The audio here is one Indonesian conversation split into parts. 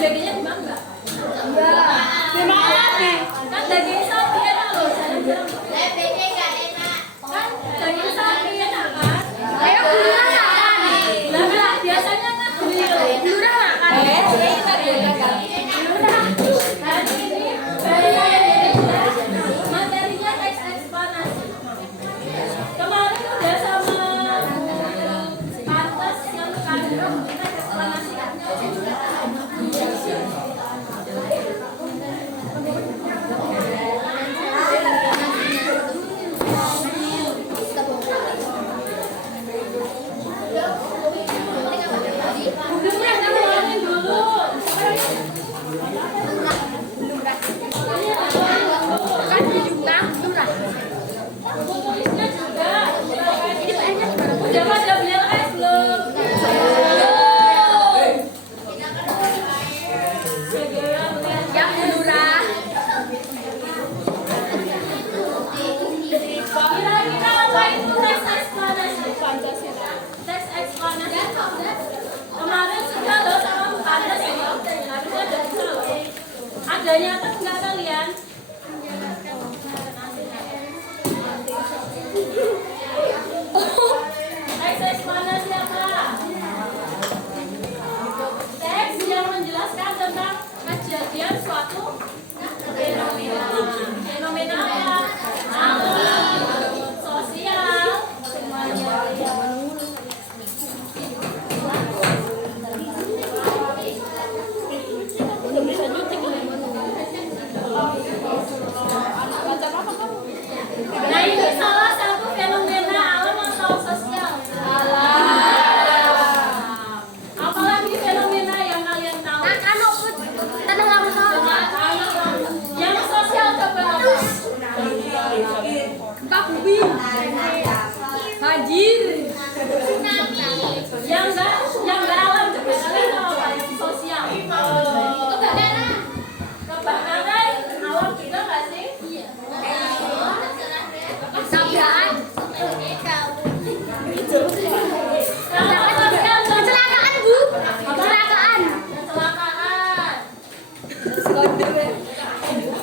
dagingnya dimakan nggak? Enggak. Dimakan nih. Kan daging sapi enak loh. Daging nggak enak. Kan daging sapi enak kan? Ayo gulura makan. Lah biasanya kan gulura makan. Kita gulura kan. Gulura. Hari ini materinya teks ekspanasi. Kemarin udah sama pantas yang kandung kita ekspanasi. Kemarin sudah loh sama Bukares ya, harusnya udah bisa loh. Adanya kan enggak kalian? Teks ekspanasi apa? Teks yang menjelaskan tentang kejadian suatu fenomena. Fenomena apa? Alam, sosial, semuanya. Nah ini salah satu fenomena alam atau sosial? Alam. Apalagi fenomena yang kalian tahu? Yang sosial coba apa? Gempa bumi. Banjir. Yang enggak alam coba kalian tahu apa yang sosial? Kebakaran. Kebakaran alam juga nggak sih? Iya. Tabrakan. Kecelakaan, Bu. Kecelakaan.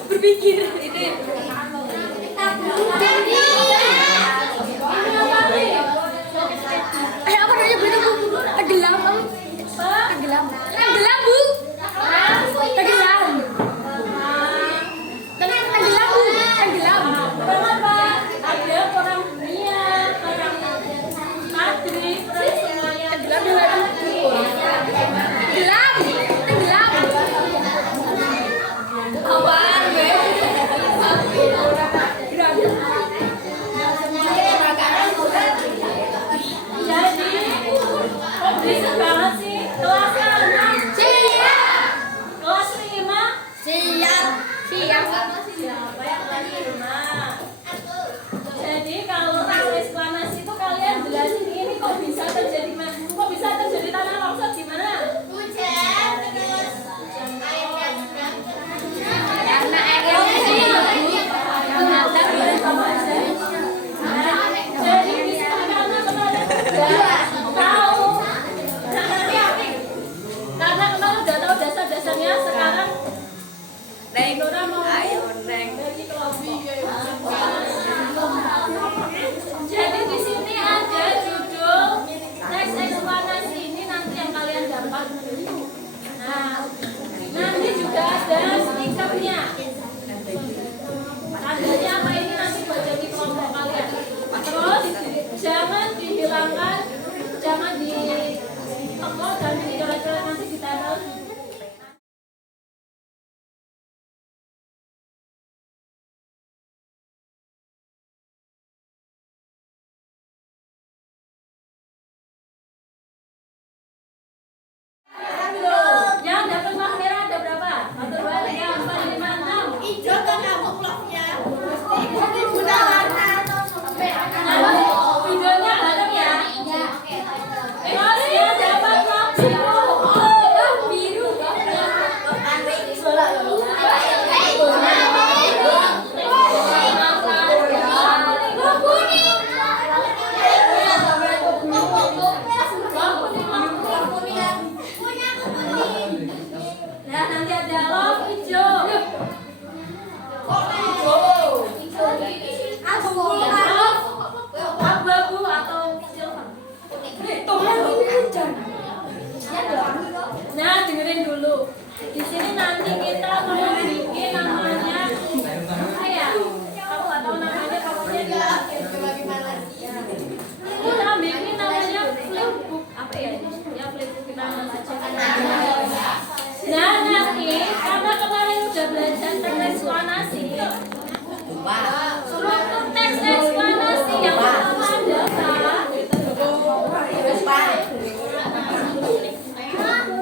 Berpikir itu. Apa namanya Bu? Tenggelam, Bu. Tenggelam. Tenggelam, Bu. Tenggelam. Tenggelam, Bu. Tenggelam. Kenapa? Ada perang dunia, perang Madrid, perang semuanya. Tenggelam di mana? Tenggelam. Tenggelam. Apaan, Be? Di sini nanti kita mau bikin namanya apa ya? Kamu nggak tahu namanya, pokoknya kita bikin namanya flipbook apa ya? Ya flipbook kita baca. Nah nanti karena kemarin udah belajar teks eksplanasi, struktur teks eksplanasi yang pertama adalah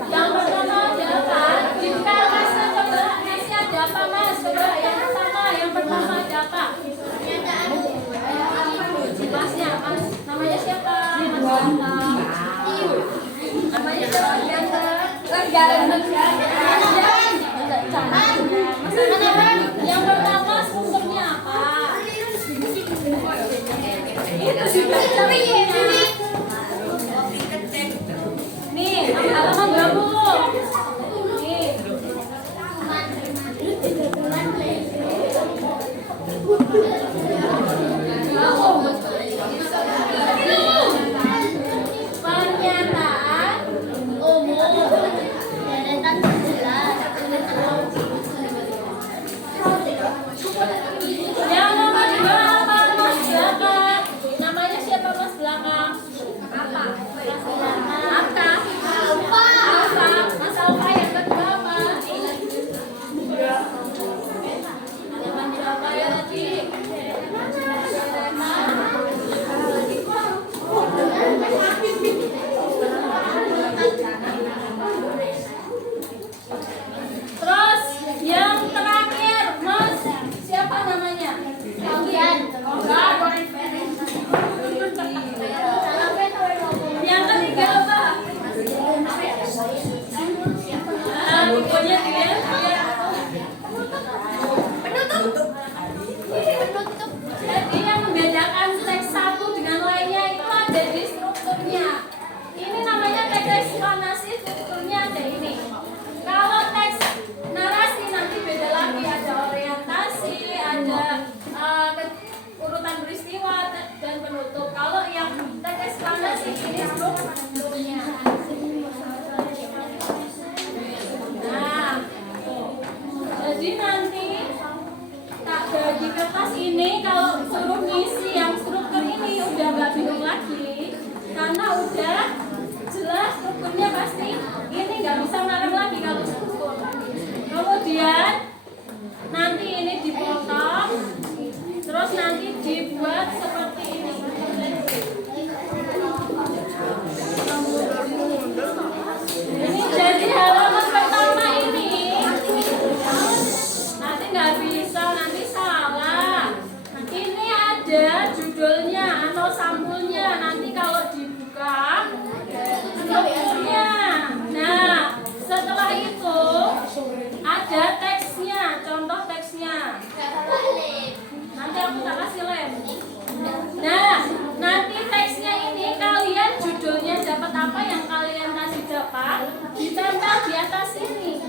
yang pertama adalah di PLS-nya coba masih ada apa mas? Coba yang pertama ada apa? Masnya mas, namanya siapa? Mas Banta. Namanya siapa? Yang pertama strukturnya apa? Itu sudah nih, halaman 20. Nih. Pernyataan umum. Yang nomor 2 apa mas belakang? Namanya siapa mas belakang? Apa? Mas Alfa yang kedua apa? Halaman berapa ya tadi? Terus yang terakhir mas siapa namanya? Kalian. Yang ketiga apa? Pokoknya dia penutup. Jadi yang membedakan teks satu dengan lainnya itu ada di strukturnya. Ini namanya teks eksplanasi, strukturnya ada ini. Kalau teks narasi nanti beda lagi, ada orientasi, ada urutan peristiwa dan penutup. Kalau yang teks eksplanasi ini strukturnya. Nah, jadi nanti tak bagi kertas ini kalau suruh ngisi yang struktur ini udah nggak bingung lagi, karena udah jelas strukturnya pasti ini, nggak bisa ngarang lagi kalau struktur. Kemudian nanti ini dipotong, terus nanti dibuat seperti ini. Ini jadi halaman pertama ini. Nanti nggak bisa, nanti salah. Ini ada judulnya atau sampulnya. Nanti kalau dibuka strukturnya. Nah, setelah itu ada teksnya, contoh teksnya. Nanti aku tak kasih lem. Nah, nanti teksnya ini kalian judulnya dapat apa yang kalian kasih dapat, ditempel di atas ini.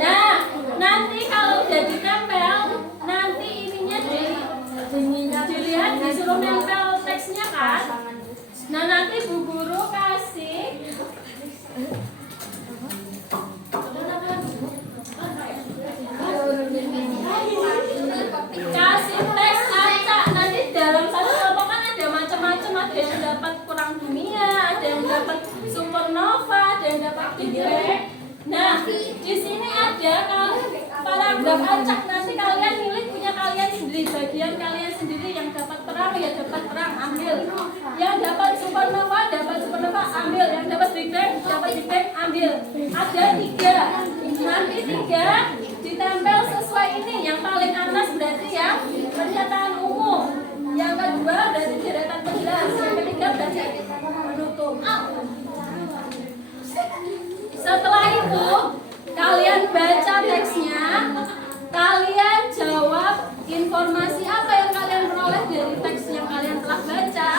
Nah, nanti kalau udah ditempel, nanti ininya dilihat disuruh nempel teksnya kan. Nah, nanti Bu Guru kasih teks acak. Nanti dalam satu kelompok kan ada macam-macam, ada yang dapat perang dunia, ada yang dapat supernova, ada yang dapat Big Bang. Nah, di sini ada paragraf acak. Nanti kalian milih punya kalian sendiri, bagian kalian sendiri. Yang dapat perang ya dapat perang, ambil. Yang dapat supernova ambil. Yang dapat Big Bang ambil. Ada 3. Nanti 3 ditempel sesuai ini. Yang paling atas berarti ya pernyataan umum. Yang kedua berarti deretan penjelas. Yang ketiga berarti penutup. Setelah itu kalian baca teksnya, kalian jawab informasi apa yang kalian peroleh dari teks yang kalian telah baca.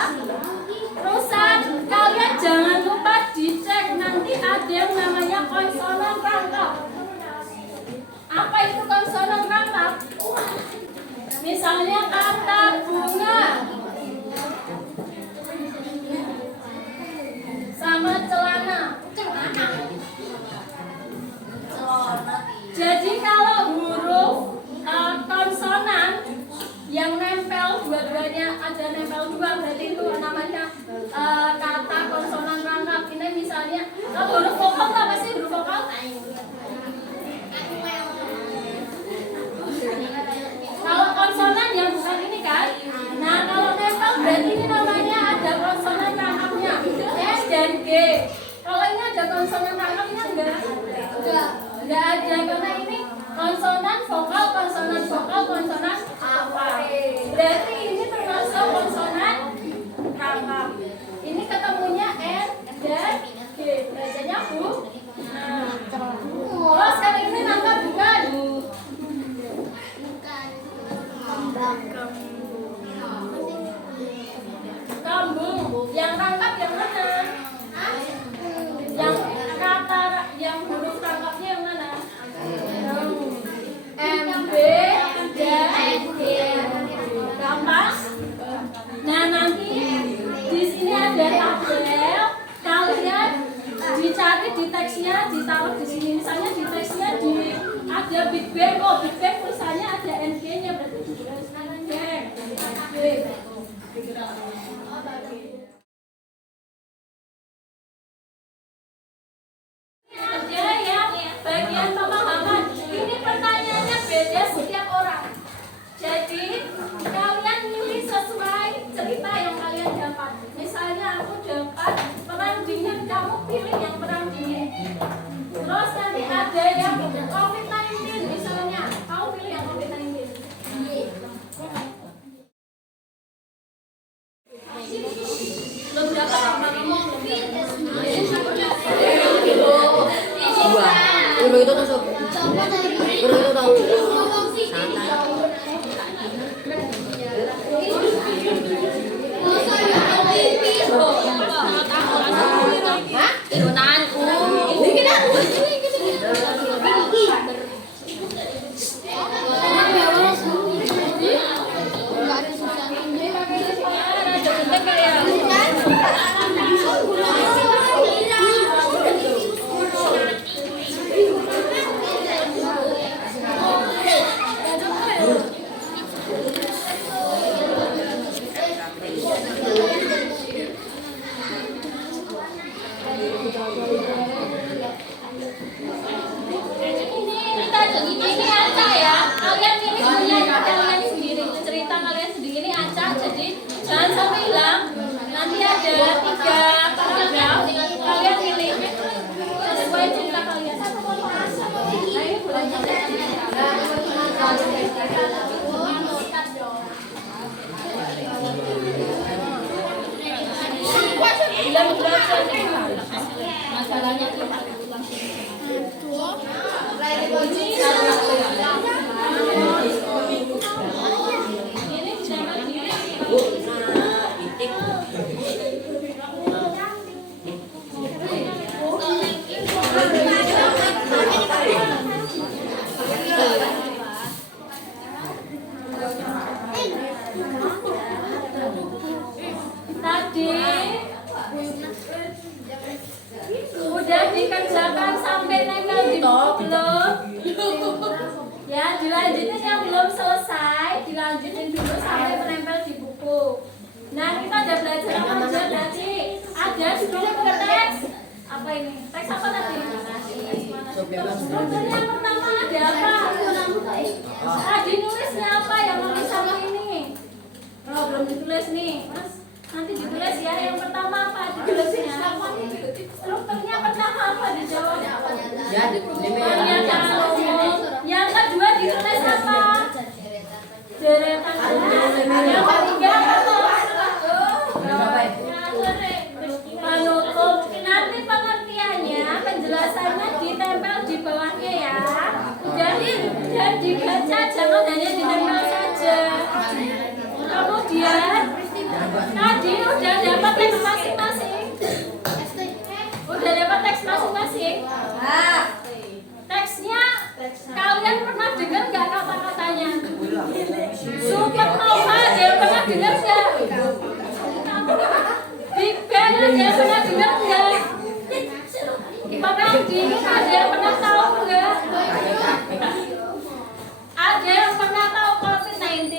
Terus kalian jangan lupa dicek, nanti ada yang namanya konsonan rangkap. Apa itu konsonan rangkap? Misalnya kata nempel dua-duanya, ada nempel dua, berarti itu namanya kata konsonan rangkap. Ini misalnya huruf vokal apa sih huruf vokal? Kalau konsonan yang bukan ini kan. Nah kalau nempel berarti ini namanya ada konsonan rangkapnya S dan G. Kalau ini ada konsonan rangkapnya enggak ada karena ini konsonan vokal, konsonan apa? Berarti ini termasuk konsonan rangkap. Ini ketemunya N dan G. Bacanya Bu. Nah, oh sekarang ini rangkap bukan? Kambung. Yang rangkap yang mana? Yang kata yang huruf rangkapnya yang mana? M, B, dan G. Gampang? Nah nanti di sini ada tabel. Kalian dicari di teksnya, ditaruh di sini. Misalnya di teksnya ada Big Bang. Oh Big Bang tulisannya ada NG-nya berarti tulis Bang. Ada yang bagian pemahaman. Ini pertanyaannya beda setiap orang. Jadi kalian pilih sesuai cerita yang kalian dapat. Misalnya aku dapat perang dingin, kamu pilih yang perang dingin. Terus nanti ada yang COVID-19 misalnya, kamu pilih yang COVID-19. Belum dapat apa kamu? Dua. Guru itu masuk. Guru itu tahu. Ini acak ya, kalian pilih punya kalian sendiri, cerita kalian sendiri ini acak, jadi jangan sampai hilang. Nanti ada 3 paragraf, kalian pilih sesuai cerita kalian. Masalahnya tadi udah dikerjakan sampai tanggal di buku belum? Ya, dilanjutin yang belum selesai, dilanjutin dulu sampai menempel di buku. Nah, kita udah belajar apa aja berarti? Ada sebelum ke teks. Apa ini? Teks apa tadi? Strukturnya yang pertama ada apa? Tadi nulisnya apa yang nulis sama ini? Oh, belum ditulis nih, Mas. Nanti ditulis ya. Yang pertama apa ditulisnya? Strukturnya pertama apa dijawab? Ya, Yang kedua ditulis apa? Deretan. Yang ketiga apa? Penutup. Nanti pengertiannya, penjelasannya ditempel di bawahnya ya. Dan dibaca, jangan hanya ditempel saja. Kemudian tadi udah dapat teks masing-masing. Udah dapat teks masing-masing. Nah, teksnya kalian pernah dengar nggak kata-katanya? Supernova ada yang pernah dengar nggak? Big Bang ada yang pernah dengar nggak? Perang dingin ada yang pernah tahu nggak? Ada yang pernah tahu COVID-19?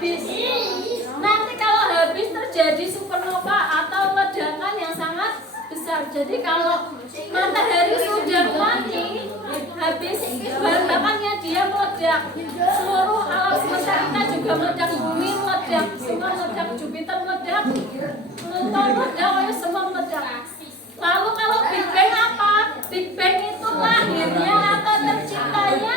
habis. Nanti kalau habis terjadi supernova atau ledakan yang sangat besar. Jadi kalau matahari sudah mati, habis bahan bakarnya dia meledak. Seluruh alam semesta kita juga meledak, bumi meledak, semua meledak, Jupiter meledak, Pluto meledak, semua meledak. Lalu kalau Big Bang apa? Big Bang itu lahirnya atau terciptanya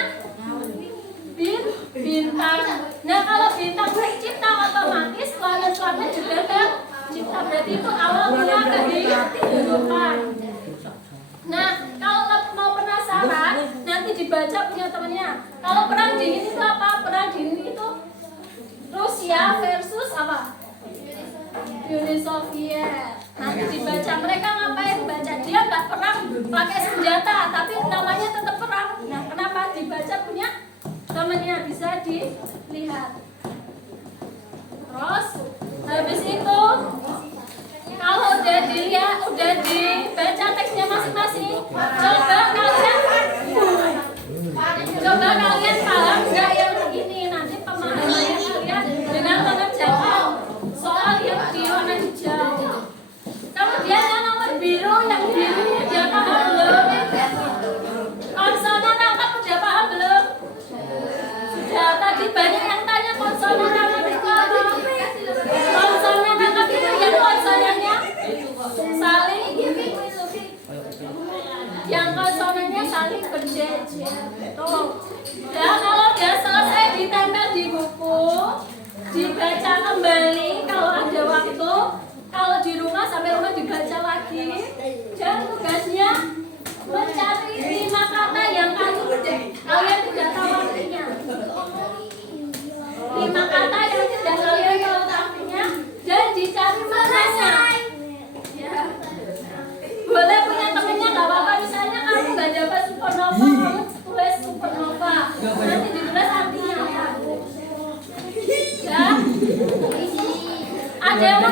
bintang. Nah kalau bintang tercipta otomatis planet-planet juga tercipta. Berarti itu awal mula kehidupan. Nah kalau mau penasaran nanti dibaca punya temannya. Kalau perang dingin itu apa? Perang dingin itu Rusia versus apa? Uni Soviet. Nanti dibaca mereka ngapain? Baca dia nggak perang pakai senjata, tapi namanya tetap perang. Nah kenapa dibaca punya temannya, bisa dilihat. Terus habis itu kalau udah dilihat, udah dibaca teksnya masing-masing, coba kalian paham nggak yang ini? Nanti pemahamannya kalian dengan mengerjakan soal yang di warna hijau. Kemudian yang nomor biru, yang birunya udah paham belum? Konsonan rangkap udah paham belum? Sudah, tadi banyak yang tanya konsonan rangkap itu apa? Konsonan rangkap itu yang konsonannya saling, yang konsonannya saling berjejer. Tuh. Dan kalau udah selesai ditempel di buku, dibaca kembali kalau ada waktu. Kalau di rumah sampai rumah dibaca lagi. Dan tugasnya mencari 5 kata yang kalian tidak tahu artinya. 5 kata yang tidak kalian tahu artinya dan dicari maknanya. Ya. Boleh punya temennya nggak apa-apa. Misalnya kamu nggak dapat supernova, kamu tulis supernova. Nanti ditulis artinya apa. Ya. Ada yang mau